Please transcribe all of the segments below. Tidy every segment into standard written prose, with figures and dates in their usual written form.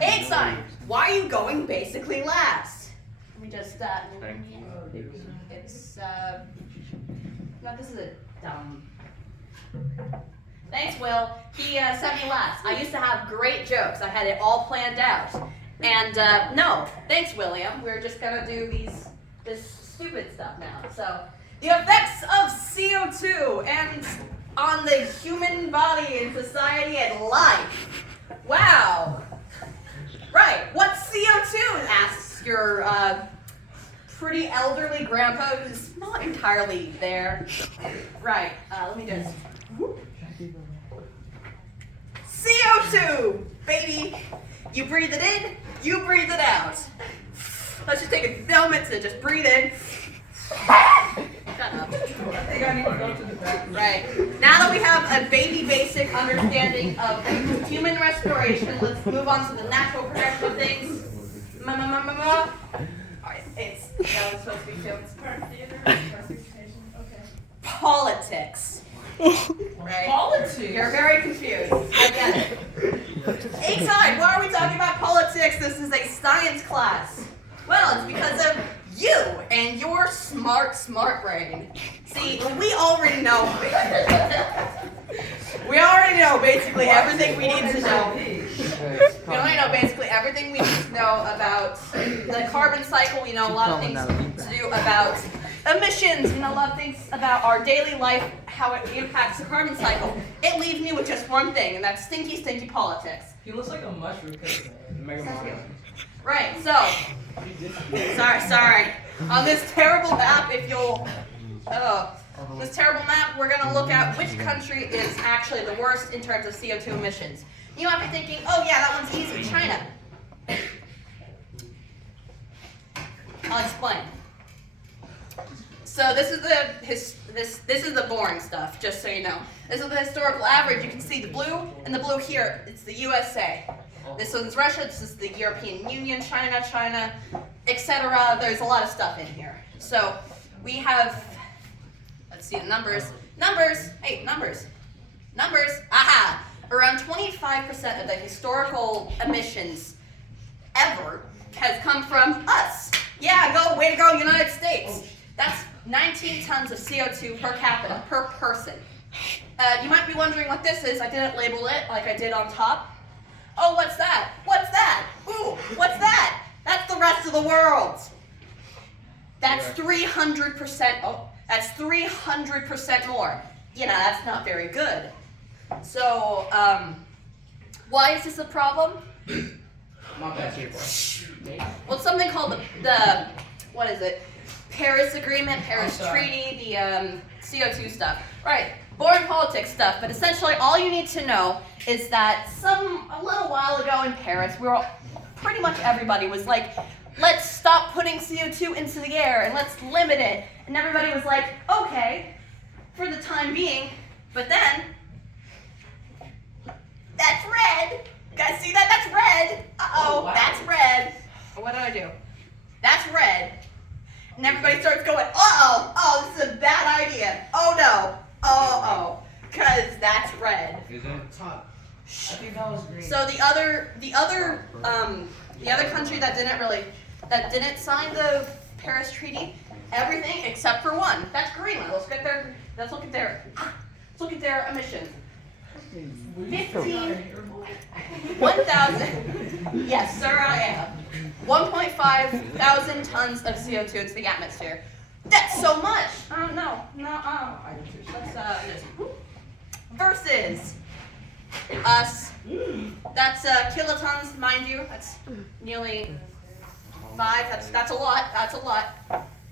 Egg sign. Why are you going basically last? Let me just, it's, no, this is a dumb. Thanks, Will. He sent me last. I used to have great jokes. I had it all planned out. And, no, thanks, William. We're just gonna do this stupid stuff now. So, the effects of CO2 and on the human body and society and life. Wow. Right, what's CO2? Asks your pretty elderly grandpa who's not entirely there. Right, let me just. CO2, baby. You breathe it in, you breathe it out. Let's just take a moment to just breathe in. Shut up. Right. Now that we have a baby basic understanding of human respiration, let's move on to the natural progression of things. Alright, that was supposed to be two. Politics. Right? Politics? You're very confused. I get it. Inside, why are we talking about politics? This is a science class. Well, it's because of you and your smart brain. See, we already know. We already know basically everything we need to know. We already know basically everything we need to know about the carbon cycle. We know a lot of things to do about emissions. We know a lot of things about our daily life, how it impacts the carbon cycle. It leaves me with just one thing, and that's stinky politics. He looks like a mushroom. Right, so, sorry. On this terrible map, this terrible map, we're going to look at which country is actually the worst in terms of CO2 emissions. You might be thinking, oh yeah, that one's easy, China. I'll explain. So this is the boring stuff, just so you know. This is the historical average. You can see the blue, and the blue here, it's the USA. This one's Russia, this is the European Union, China, etc. There's a lot of stuff in here. So we have, let's see the numbers. Numbers, aha! Around 25% of the historical emissions ever has come from us. Yeah, way to go, United States. That's 19 tons of CO2 per capita, per person. You might be wondering what this is. I didn't label it like I did on top. Oh, what's that? What's that? Ooh, what's that? That's the rest of the world. That's 300%. Oh, that's 300% more. You know, that's not very good. So, why is this a problem? Well, it's something called the what is it? Paris Agreement, Paris Treaty, the CO2 stuff. Right. Boring politics stuff, but essentially all you need to know is that a little while ago in Paris, pretty much everybody was like, let's stop putting CO2 into the air and let's limit it. And everybody was like, okay, for the time being, but then, that's red. You guys see that? That's red. Uh-oh, wow. That's red. What did I do? That's red. And everybody starts going, oh, this is a bad idea. Oh no. Because that's red. Is it top? I think that was green. So the other country that didn't sign the Paris Treaty, everything except for one. That's Greenland. Let's look at their emissions. 1,000. Yes, sir, I am. 1.5 thousand tons of CO2 into the atmosphere. That's so much. Versus us. That's kilotons, mind you. That's nearly 5. That's a lot.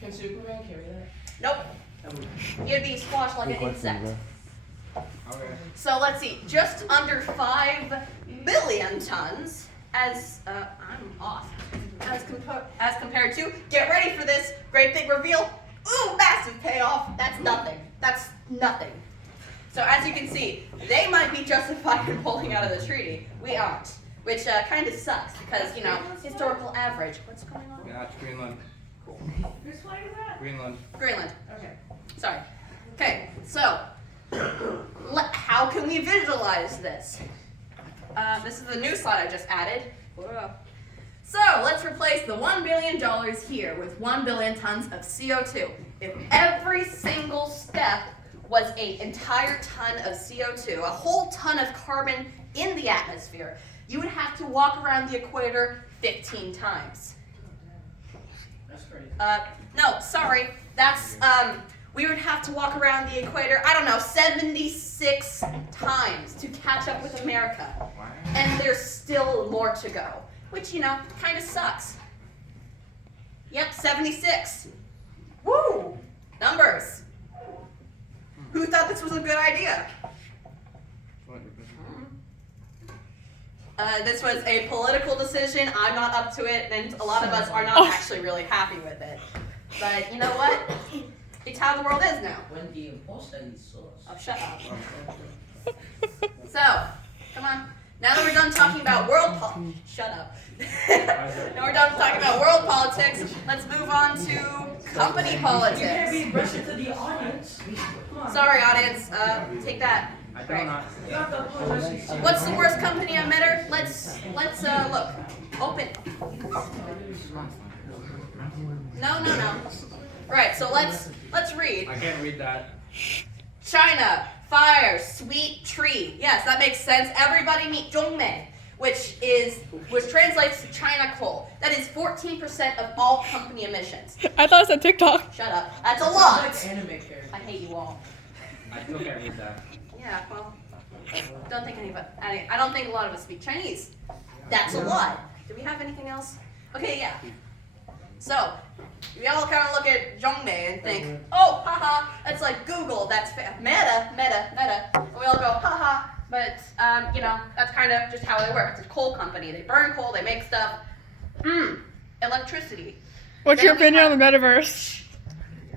Can Superman carry that? Nope. You'd be squashed like an insect. Okay. So let's see. Just under 5 billion tons. As I'm off. As compared to, get ready for this great big reveal. Ooh, massive payoff. That's nothing. So as you can see, they might be justified in pulling out of the treaty. We aren't, which kind of sucks because, you know, historical average. What's going on? Yeah, it's Greenland. Cool. Whose flag is that? Greenland. Okay. Sorry. Okay. So, how can we visualize this? This is the new slide I just added. Whoa. So let's replace the $1 billion here with 1 billion tons of CO2. If every single step was an entire ton of CO2, a whole ton of carbon in the atmosphere, you would have to walk around the equator 15 times. That's crazy. No, sorry. That's, we would have to walk around the equator, I don't know, 76 times to catch up with America. And there's still more to go, which, you know, kind of sucks. Yep, 76. Woo! Numbers. Who thought this was a good idea? This was a political decision. I'm not up to it, and a lot of us are not actually really happy with it. But you know what? It's how the world is now. When the imposter is sauce. Oh, shut up. So, come on. Now that we're done talking about shut up. Now we're done talking about world politics, let's move on to company You can't politics. be rushing to the audience. Come on. Sorry, audience. Take that. I Great. do not. You have to apologize to What's the worst company emitter? Let's look. Open. No. Right. So let's read. I can't read that. China, fire, sweet tree. Yes, that makes sense. Everybody meet Zhongmei, which translates to China coal. That is 14% of all company emissions. I thought it said TikTok. Shut up. That's a Sounds lot. like anime character. I hate you all. I still can't read that. Yeah, well, I don't think a lot of us speak Chinese. That's a lot. Do we have anything else? Okay, yeah. So, we all kind of look at Zhongmei and think, oh, haha, that's like Google, that's Meta. And we all go, haha, but, you know, that's kind of just how they work. It's a coal company. They burn coal, they make stuff. Electricity. What's Then your we opinion have- on the metaverse?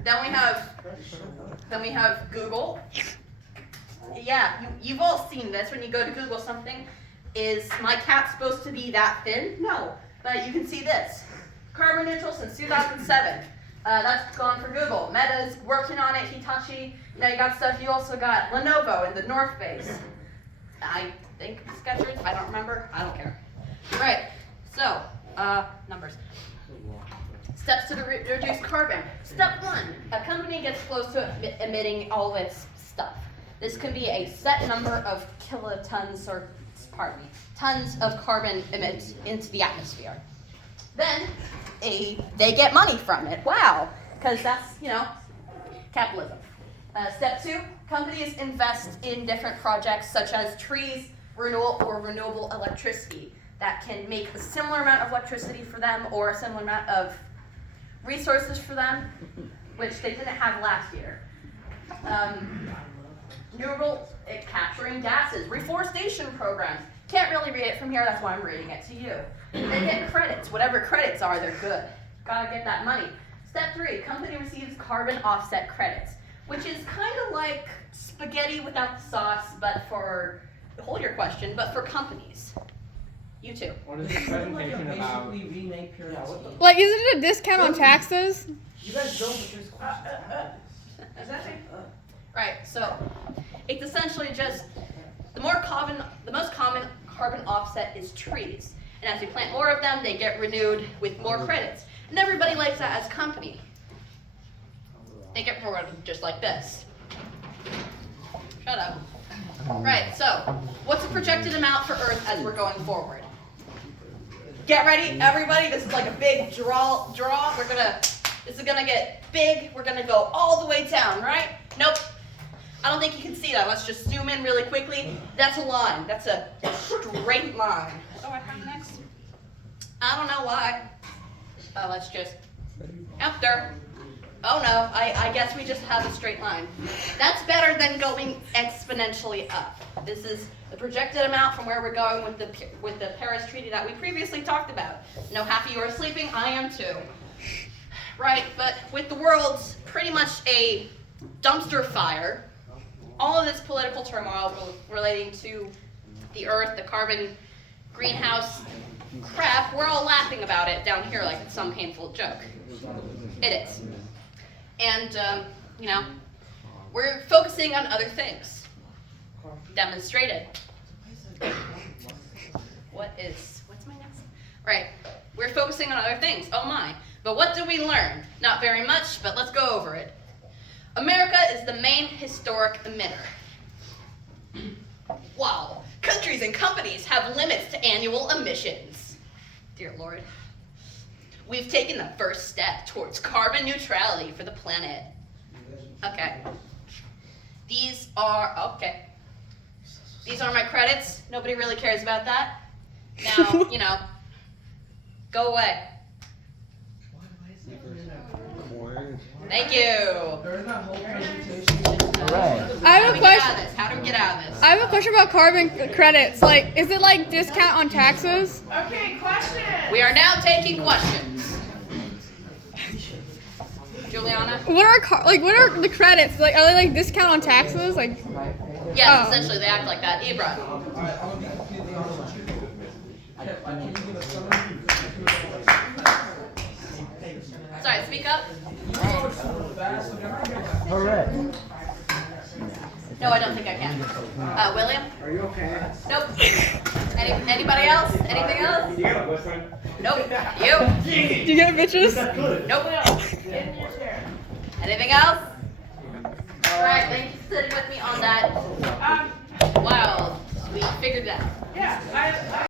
Then we have Google. Yeah, you've all seen this when you go to Google something. Is my cat supposed to be that thin? No, but you can see this. Carbon neutral since 2007. That's gone for Google. Meta's working on it. Hitachi. You know, you got stuff. You also got Lenovo in the North Face. I think Skechers. I don't remember. I don't care. Right. So, numbers. Steps to reduce carbon. Step 1. A company gets close to emitting all of its stuff. This can be a set number of kilotons or, tons of carbon emits into the atmosphere. Then, they get money from it. Wow. Because that's, you know, capitalism. Step 2. Companies invest in different projects such as trees, renewable electricity that can make a similar amount of electricity for them or a similar amount of resources for them, which they didn't have last year. Renewable capturing gases, reforestation programs. Can't really read it from here, that's why I'm reading it to you. They get credits. Whatever credits are, they're good. Gotta get that money. Step 3, company receives carbon offset credits, which is kind of like spaghetti without the sauce, but for, hold your question, but for companies. You too. What is this presentation about? Basically remake periodicity. Like, isn't it a discount on taxes? You guys don't, but there's questions. Exactly. Right, so it's essentially just the most common carbon offset is trees. And as we plant more of them, they get renewed with more credits. And everybody likes that as a company. They get rewarded just like this. Shut up. Right, so what's the projected amount for Earth as we're going forward? Get ready, everybody. This is like a big draw. This is gonna get big. We're gonna go all the way down, right? Nope. I don't think you can see that. Let's just zoom in really quickly. That's a line. That's a straight line. What do I have next? I don't know why. Let's just up there. Oh no, I guess we just have a straight line. That's better than going exponentially up. This is the projected amount from where we're going with the Paris Treaty that we previously talked about. No happy you are sleeping, I am too. Right, but with the world's pretty much a dumpster fire, all of this political turmoil relating to the earth, the carbon, greenhouse crap, we're all laughing about it down here like it's some painful joke. It is. And, you know, we're focusing on other things. Demonstrated. What's my next? Right. We're focusing on other things. Oh my. But what did we learn? Not very much, but let's go over it. America is the main historic emitter. Wow. Countries and companies have limits to annual emissions. Dear Lord. We've taken the first step towards carbon neutrality for the planet. Okay. These are my credits. Nobody really cares about that. Now, go away. Thank you. During that whole presentation. I have a question. How do we get out of this? I have a question about carbon credits. Like, is it like discount on taxes? Okay, question. We are now taking questions. Juliana? What are the credits? Like, are they like discount on taxes? Like, Yes, Oh. essentially they act like that. Ibra. Alright, I'm gonna be completely honest with you. Can you give us some? Sorry, speak up. Correct. No, I don't think I can. William? Are you okay? Nope. Anybody else? Anything else? You got a boyfriend? Nope. You? do you get bitches? Nope. Get in your chair. Anything else? Alright, thank you for sitting with me on that. Wow, we figured it out. Yeah, I